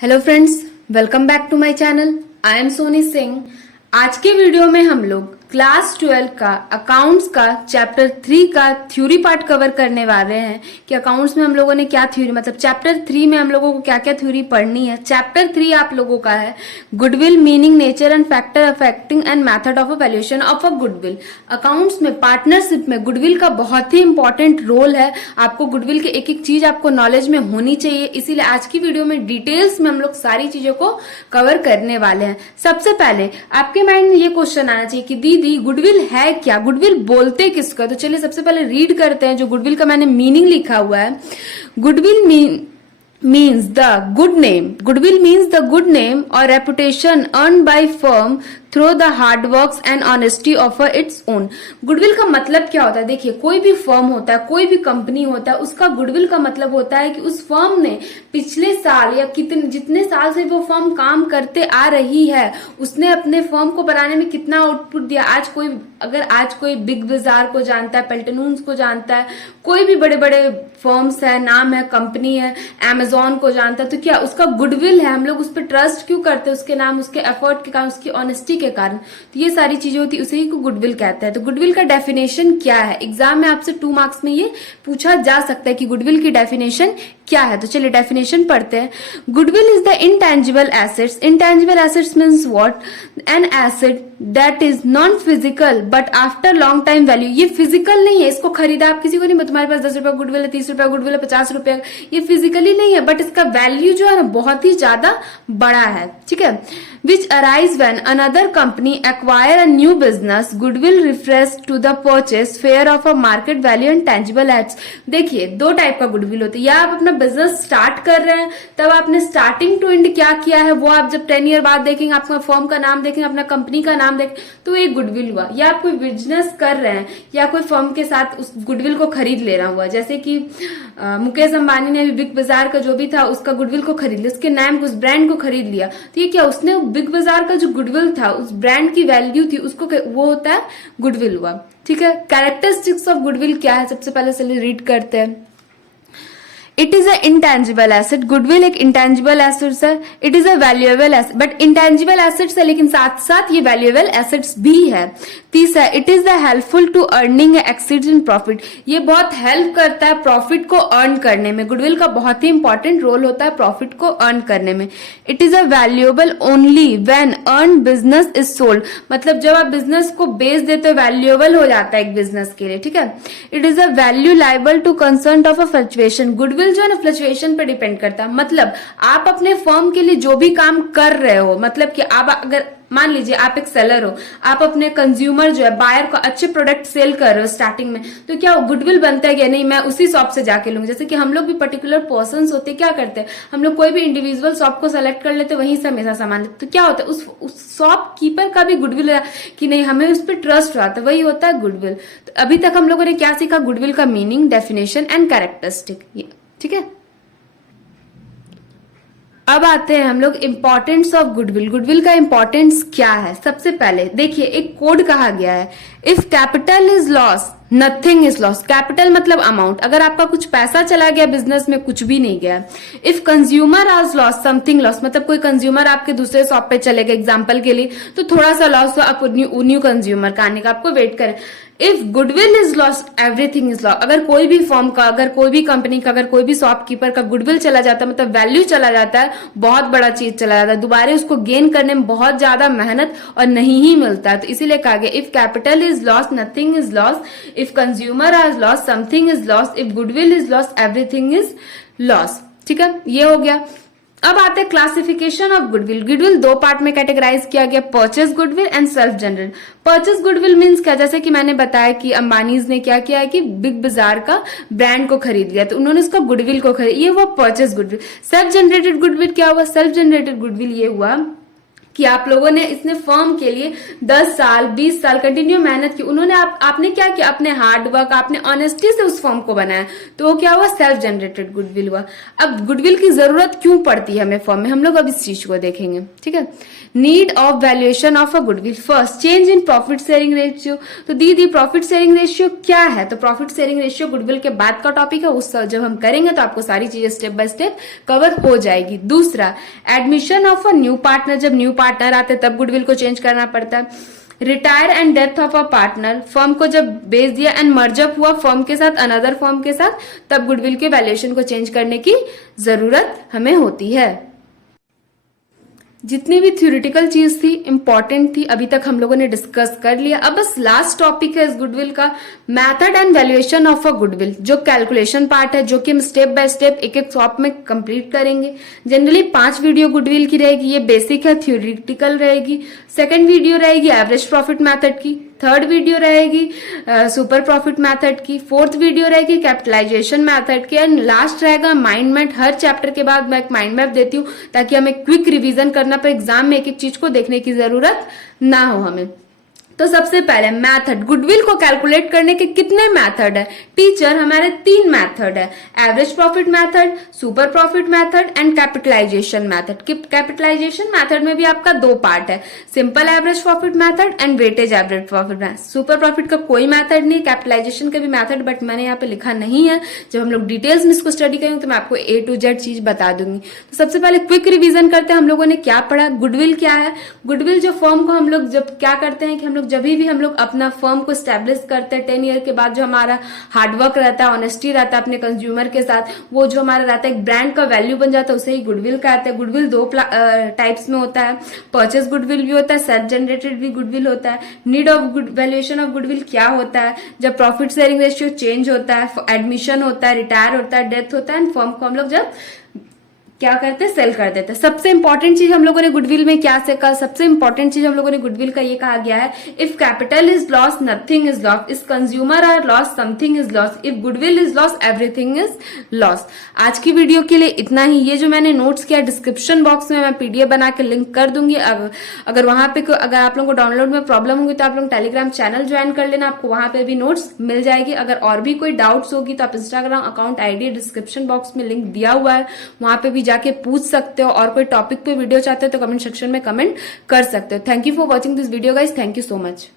Hello friends, welcome back to my channel. I am Soni Singh. आज के video में हम लोग क्लास 12 का अकाउंट्स का चैप्टर 3 का थ्योरी पार्ट कवर करने वाले हैं कि अकाउंट्स में हम लोगों ने क्या थ्योरी, मतलब चैप्टर 3 में हम लोगों को क्या क्या थ्योरी पढ़नी है। चैप्टर 3 आप लोगों का है goodwill, meaning, nature and factor affecting and method of a valuation of a goodwill. Accounts में पार्टनरशिप में गुडविल का बहुत ही इंपॉर्टेंट रोल है। आपको गुडविल के एक एक चीज आपको नॉलेज में होनी चाहिए, इसीलिए आज की वीडियो में डिटेल्स में हम लोग सारी चीजों को कवर करने वाले हैं। सबसे पहले आपके माइंड में ये क्वेश्चन आना चाहिए कि दीदी गुडविल है क्या, गुडविल बोलते किसको। तो चलिए सबसे पहले रीड करते हैं जो गुडविल का मैंने मीनिंग लिखा हुआ है। Goodwill means the good name. Goodwill means the good name or reputation earned by firm through the hard works and honesty of its own. Goodwill का मतलब क्या होता है? देखिए, कोई भी फर्म होता है, कोई भी कंपनी होता है, उसका गुडविल का मतलब होता है कि उस फर्म ने पिछले साल या जितने साल से वो फर्म काम करते आ रही है, उसने अपने फर्म को बनाने में कितना आउटपुट दिया। आज कोई बिग बाजार को जानता है, पेल्टनून्स को जानता है, कोई भी बड़े बड़े फर्म्स है, नाम है, कंपनी है, अमेजोन को जानता है, तो क्या उसका गुडविल है। हम लोग उस पर ट्रस्ट क्यों करते हैं? उसके नाम, उसके एफर्ट के कारण, उसकी ऑनेस्टी के कारण। तो ये सारी चीजें होती है, उसे ही को गुडविल कहते हैं। तो गुडविल का डेफिनेशन क्या है? एग्जाम में आपसे 2 मार्क्स में ये पूछा जा सकता है कि गुडविल की डेफिनेशन क्या है। तो चलिए डेफिनेशन पढ़ते हैं। Goodwill is the intangible assets. Intangible assets means what? An asset that is non physical but after long time value. ये फिजिकल नहीं है, इसको खरीदा आप किसी को नहीं, तुम्हारे पास 10 रुपया गुडविल है, 30 रुपया गुडविल है, 50 रुपया, ये फिजिकली नहीं है, बट इसका वैल्यू जो है ना बहुत ही ज्यादा बड़ा है। ठीक है। Which arise when another company acquire a new business, goodwill refers to the purchase fair of a market value and tangible aids. देखिए, 2 टाइप का गुडविल होता है। या आप अपना बिजनेस स्टार्ट कर रहे हैं, तब आपने स्टार्टिंग टू एंड क्या किया है वो आप जब 10 ईयर बाद देखेंगे, आपका फर्म का नाम देखेंगे, अपना कंपनी का नाम देखें, तो एक गुडविल हुआ। या आप कोई बिजनेस कर रहे हैं या कोई फर्म के साथ उस गुडविल को खरीद लेना हुआ, जैसे कि मुकेश अंबानी ने भी बिग बाजार का जो भी था उसका गुडविल को खरीद लिया, उसके नाम को, उस ब्रांड को खरीद लिया। तो ये क्या, उसने बिग बाजार का जो गुडविल था, उस ब्रांड की वैल्यू थी, उसको वो होता है गुडविल हुआ। ठीक है। कैरेक्टरिस्टिक्स ऑफ गुडविल क्या है? सबसे पहले चलिए रीड करते हैं। It is a intangible asset. Goodwill एक इंटेंजिबल एसेट्स है। It is a valuable asset, but intangible assets है लेकिन साथ साथ ये वैल्यूएबल एसेट्स भी है। तीसरा, it is the helpful to earning exceeds in profit. ये बहुत हेल्प करता है प्रॉफिट को अर्न करने में। गुडविल का बहुत ही इंपॉर्टेंट रोल होता है प्रॉफिट को अर्न करने में। It is a valuable only when earn business is sold. मतलब जब आप बिजनेस को बेच देते हो, वैल्यूएबल हो जाता है एक बिजनेस के लिए। ठीक है। It is a value liable to concern of a fluctuation. Goodwill जो है ना फ्लक्चुएशन पे डिपेंड करता है। मतलब आप अपने फर्म के लिए जो भी काम कर रहे हो, मतलब कि आप अगर मान लीजिए आप एक सेलर हो, आप अपने कंज्यूमर जो है, बायर को अच्छे प्रोडक्ट सेल कर रहे हो स्टार्टिंग में, तो क्या गुडविल बनता है कि नहीं मैं उसी शॉप से जाके लूंगी। जैसे कि हम लोग भी पर्टिकुलर पर्सन्स होते हैं, क्या करते हैं हम लोग, कोई भी इंडिविजुअल शॉप को सेलेक्ट कर लेते, वहीं से हमेशा सामान लेते। तो क्या होता है उस शॉप कीपर का भी गुडविल है कि नहीं, हमें उस पर ट्रस्ट रहा, तो वही होता है गुडविल। तो अभी तक हम लोगों ने क्या सीखा? गुडविल का मीनिंग, डेफिनेशन एंड कैरेक्टरिस्टिक। ठीक है। अब आते हैं हम लोग इंपॉर्टेंस ऑफ गुडविल। गुडविल का इंपॉर्टेंस क्या है? सबसे पहले देखिए, एक कोड कहा गया है, if capital is loss nothing is loss. Capital मतलब अमाउंट, अगर आपका कुछ पैसा चला गया बिजनेस में, कुछ भी नहीं गया। इफ कंज्यूमर आज लॉस समथिंग लॉस, मतलब कोई कंज्यूमर आपके दूसरे शॉप पे चले गए एग्जाम्पल के लिए, तो थोड़ा सा लॉस हो, आप न्यू कंज्यूमर का आने का आपको वेट करें। If goodwill is loss everything is loss. अगर कोई भी फर्म का, अगर कोई भी कंपनी का, अगर कोई भी शॉपकीपर का गुडविल चला जाता है, मतलब वैल्यू चला जाता है, बहुत बड़ा चीज चला जाता है, दोबारा उसको गेन करने में बहुत ज्यादा मेहनत और नहीं ही मिलता है। तो इसीलिए कहा गया if capital is loss nothing is loss, if consumer is loss something is loss, if goodwill is loss everything is loss. ठीक है, ये हो गया। अब आते हैं classification of goodwill. Goodwill 2 part में कैटेगराइज किया गया, purchase goodwill and self generated. Purchase goodwill means क्या? जैसे कि मैंने बताया कि अंबानीज ने क्या किया है कि बिग बाजार का ब्रांड को खरीद लिया, तो उन्होंने उसका गुडविल को खरीद, ये हुआ purchase goodwill. Self generated goodwill क्या हुआ? सेल्फ जनरेटेड गुडविल ये हुआ कि आप लोगों ने इसने फर्म के लिए 10 साल 20 साल कंटिन्यू मेहनत की, उन्होंने आपने क्या किया, अपने हार्ड वर्क, आपने ऑनेस्टी से उस फर्म को बनाया, तो वो क्या हुआ, सेल्फ जनरेटेड गुडविल हुआ। अब गुडविल की जरूरत क्यों पड़ती है हमें फर्म में, हम लोग अब इस चीज को देखेंगे, ठीक है। Need of valuation of a goodwill, first change in profit sharing ratio. तो दीदी प्रॉफिट शेयरिंग रेशियो क्या है, तो प्रॉफिट शेयरिंग रेशियो गुडविल के बाद का टॉपिक है, उस जब हम करेंगे तो आपको सारी चीजें स्टेप बाय स्टेप कवर हो जाएगी। दूसरा, admission of a new partner, जब न्यू पार्टनर आते तब गुडविल को चेंज करना पड़ता है। Retire and death of a partner, firm को जब बेच दिया एंड मर्जअप हुआ फर्म के साथ अनदर फर्म के साथ, तब गुडविल के वैल्यूएशन को चेंज करने की जरूरत हमें होती है। जितनी भी थ्योरेटिकल चीज थी, इंपॉर्टेंट थी, अभी तक हम लोगों ने डिस्कस कर लिया। अब बस लास्ट टॉपिक है इस गुडविल का, method and valuation of a goodwill, जो कैलकुलेशन पार्ट है, जो कि हम स्टेप बाय स्टेप एक एक शॉप में कंप्लीट करेंगे। जनरली 5 वीडियो गुडविल की रहेगी, ये बेसिक है, थ्योरेटिकल रहेगी। सेकंड वीडियो रहेगी एवरेज प्रॉफिट मेथड की, थर्ड वीडियो रहेगी सुपर प्रॉफिट मेथड की, फोर्थ वीडियो रहेगी कैपिटलाइजेशन मेथड की, एंड लास्ट रहेगा माइंड मैप। हर चैप्टर के बाद मैं एक माइंड मैप देती हूँ ताकि हमें क्विक रिवीजन करना पर एग्जाम में एक एक चीज को देखने की जरूरत ना हो हमें। तो सबसे पहले मेथड, गुडविल को कैलकुलेट करने के कितने मेथड है टीचर, हमारे 3 मेथड है, average profit method, super profit method and capitalization method. Capitalization method में भी आपका 2 पार्ट है, simple average profit method and weightage average profit method. Super profit का कोई मेथड नहीं, कैपिटलाइजेशन का भी मेथड बट मैंने यहाँ पे लिखा नहीं है, जब हम लोग डिटेल्स में इसको स्टडी करेंगे तो मैं आपको A to Z चीज बता दूंगी। तो सबसे पहले क्विक रिविजन करते हैं, हम लोगों ने क्या पढ़ा, गुडविल क्या है। गुडविल जो फर्म को हम लोग जब क्या करते हैं कि हम लोग जब भी हम लोग अपना फर्म को स्टैब्लिश करते हैं 10 ईयर के बाद, जो हमारा हार्डवर्क रहता है, ऑनेस्टी रहता है अपने कंज्यूमर के साथ, वो जो हमारा रहता है एक ब्रांड का वैल्यू बन जाता है, उसे ही गुडविल कहते हैं। गुडविल 2 टाइप्स में होता है, परचेस गुडविल भी होता है, सेल्फ जनरेटेड भी गुडविल होता है। Need of valuation of goodwill क्या होता है, जब प्रॉफिट शेयरिंग रेशियो चेंज होता है, एडमिशन होता है, रिटायर होता है, डेथ होता है, एंड फर्म को हम लोग जब क्या करते हैं, सेल कर देते हैं। सबसे इंपॉर्टेंट चीज हम लोगों ने गुडविल में क्या से कहा, सबसे इंपॉर्टेंट चीज हम लोगों ने गुडविल का ये कहा गया है, if capital is loss nothing is loss, if consumer are loss something is loss, if goodwill is loss everything is loss. आज की वीडियो के लिए इतना ही। ये जो मैंने नोट्स किया डिस्क्रिप्शन बॉक्स में मैं PDF बना के लिंक कर दूंगी। अगर वहां पे अगर आप लोगों को डाउनलोड में प्रॉब्लम होगी तो आप लोग टेलीग्राम चैनल ज्वाइन कर लेना, आपको वहां पे भी नोट्स मिल जाएगी। अगर और भी कोई डाउट्स होगी तो आप Instagram account ID description box में लिंक दिया हुआ है, वहां पे भी जाके पूछ सकते हो, और कोई टॉपिक पे वीडियो चाहते हो तो कमेंट सेक्शन में कमेंट कर सकते हो। Thank you for watching this video guys, thank you so much.